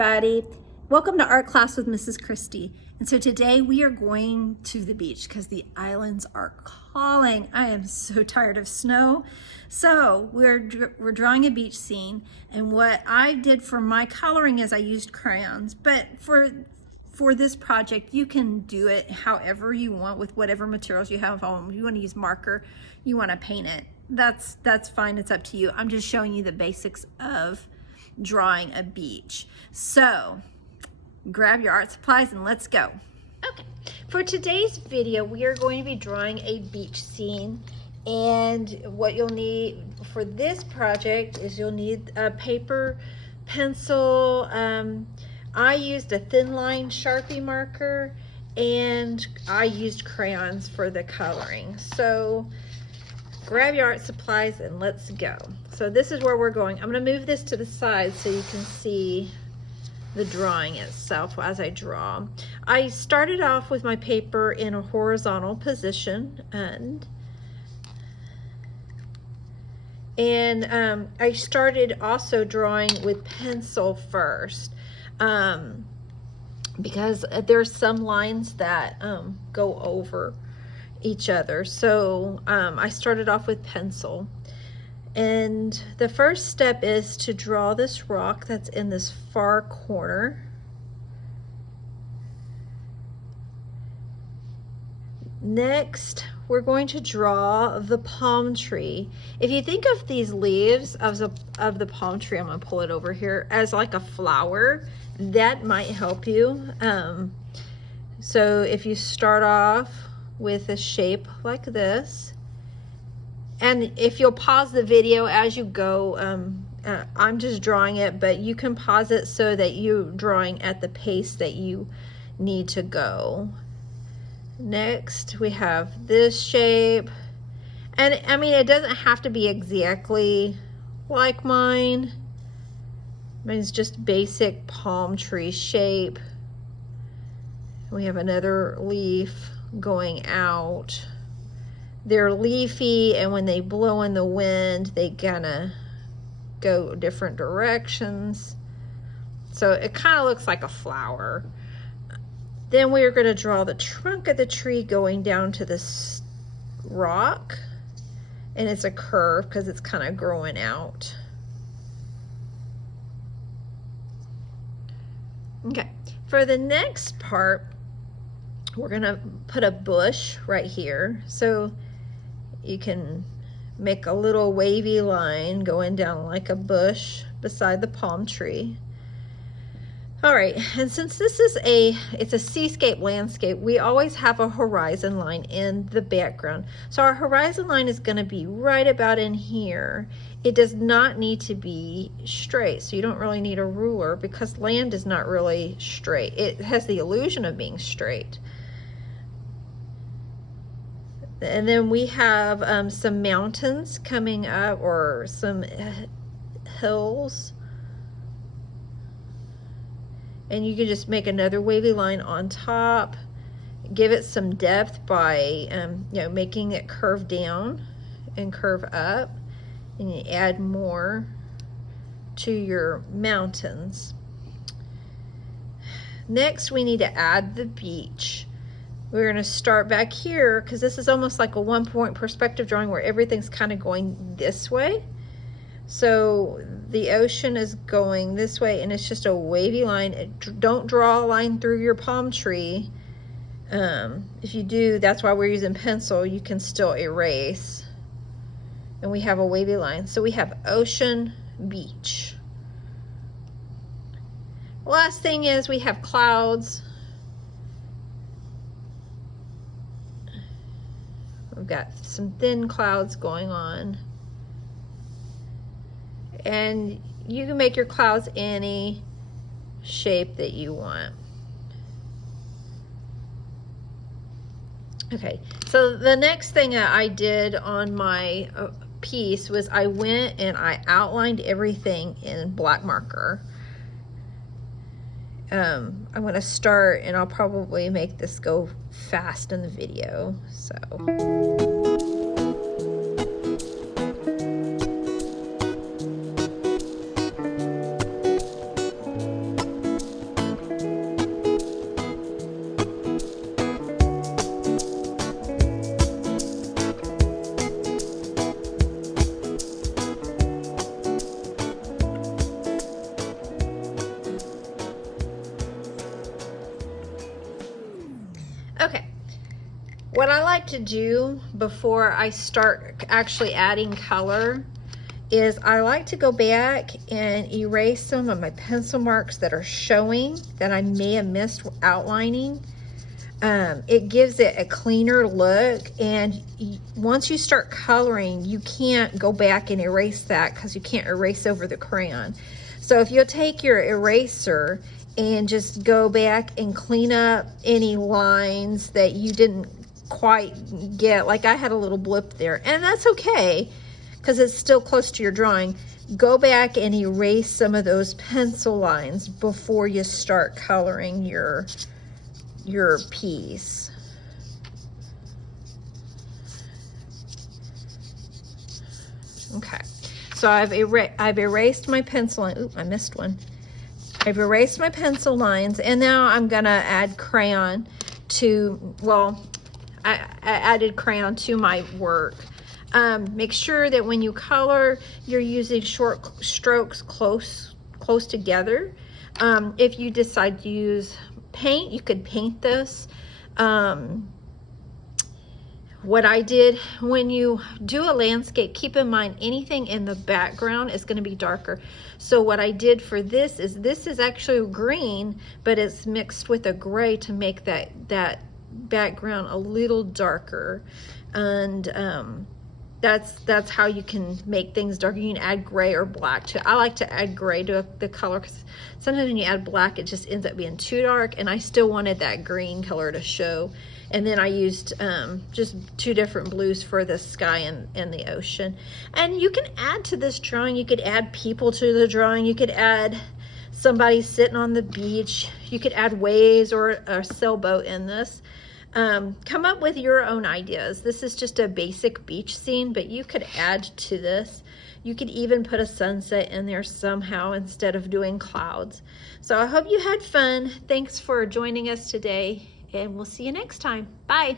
everybody. Welcome to Art Class with Mrs. Christie. And so today we are going to the beach because the islands are calling. I am so tired of snow. So we're drawing a beach scene, and what I did for my coloring is I used crayons, but for this project you can do it however you want with whatever materials you have home. You want to use marker, you want to paint it, that's fine, it's up to you. I'm just showing you the basics of drawing a beach. So grab your art supplies and let's go. Okay, for today's video we are going to be drawing a beach scene, and what you'll need for this project is you'll need a paper, pencil. I used a thin line Sharpie marker, and I used crayons for the coloring. So grab your art supplies and let's go. So this is where we're going. I'm going to move this to the side so you can see the drawing itself as I draw. I started off with my paper in a horizontal position, and I started also drawing with pencil first, because there's some lines that go over each other. So I started off with pencil, and the first step is to draw this rock that's in this far corner. Next, we're going to draw the palm tree. If you think of these leaves of the palm tree, I'm going to pull it over here, as like a flower, that might help you. So if you start off with a shape like this, and if you'll pause the video as you go, I'm just drawing it, but you can pause it so that you're drawing at the pace that you need to go. Next, we have this shape, and I mean, it doesn't have to be exactly like mine. Mine's just basic palm tree shape. We have another leaf going out. They're leafy, and when they blow in the wind, they gonna go different directions. So it kind of looks like a flower. Then we're going to draw the trunk of the tree going down to this rock, and it's a curve because it's kind of growing out. Okay, for the next part, we're going to put a bush right here. So you can make a little wavy line going down like a bush beside the palm tree. All right, and since this is it's a seascape landscape, we always have a horizon line in the background. So our horizon line is going to be right about in here. It does not need to be straight, so you don't really need a ruler because land is not really straight. It has the illusion of being straight. And then we have some mountains coming up, or some hills. And you can just make another wavy line on top. Give it some depth by you know, making it curve down and curve up. And you add more to your mountains. Next, we need to add the beach. We're going to start back here because this is almost like a one-point perspective drawing where everything's kind of going this way. So the ocean is going this way, and it's just a wavy line. Don't draw a line through your palm tree. If you do, that's why we're using pencil. You can still erase. And we have a wavy line. So we have ocean, beach. Last thing is we have clouds. We've got some thin clouds going on. And you can make your clouds any shape that you want. Okay, so the next thing that I did on my piece was I went and I outlined everything in black marker. I'm going to start, and I'll probably make this go fast in the video. So Okay, what I like to do before I start actually adding color is I like to go back and erase some of my pencil marks that are showing that I may have missed outlining. It gives it a cleaner look, and once you start coloring, you can't go back and erase that because you can't erase over the crayon. So if you'll take your eraser and just go back and clean up any lines that you didn't quite get, like I had a little blip there, and that's okay because it's still close to your drawing. Go back and erase some of those pencil lines before you start coloring your piece. Okay, so I've erased my pencil line. Ooh, I missed one. I've erased my pencil lines, and now I'm gonna add crayon to, well, I added crayon to my work. Make sure that when you color, you're using short strokes close together. If you decide to use paint, you could paint this. What I did, when you do a landscape, keep in mind anything in the background is going to be darker. So what I did for this is actually green, but it's mixed with a gray to make that background a little darker. And that's how you can make things darker. You can add gray or black to. I like to add gray to the color because sometimes when you add black, it just ends up being too dark, and I still wanted that green color to show. And then I used just 2 different blues for the sky and the ocean. And you can add to this drawing. You could add people to the drawing. You could add somebody sitting on the beach. You could add waves or a sailboat in this. Come up with your own ideas. This is just a basic beach scene, but you could add to this. You could even put a sunset in there somehow instead of doing clouds. So I hope you had fun. Thanks for joining us today, and we'll see you next time. Bye.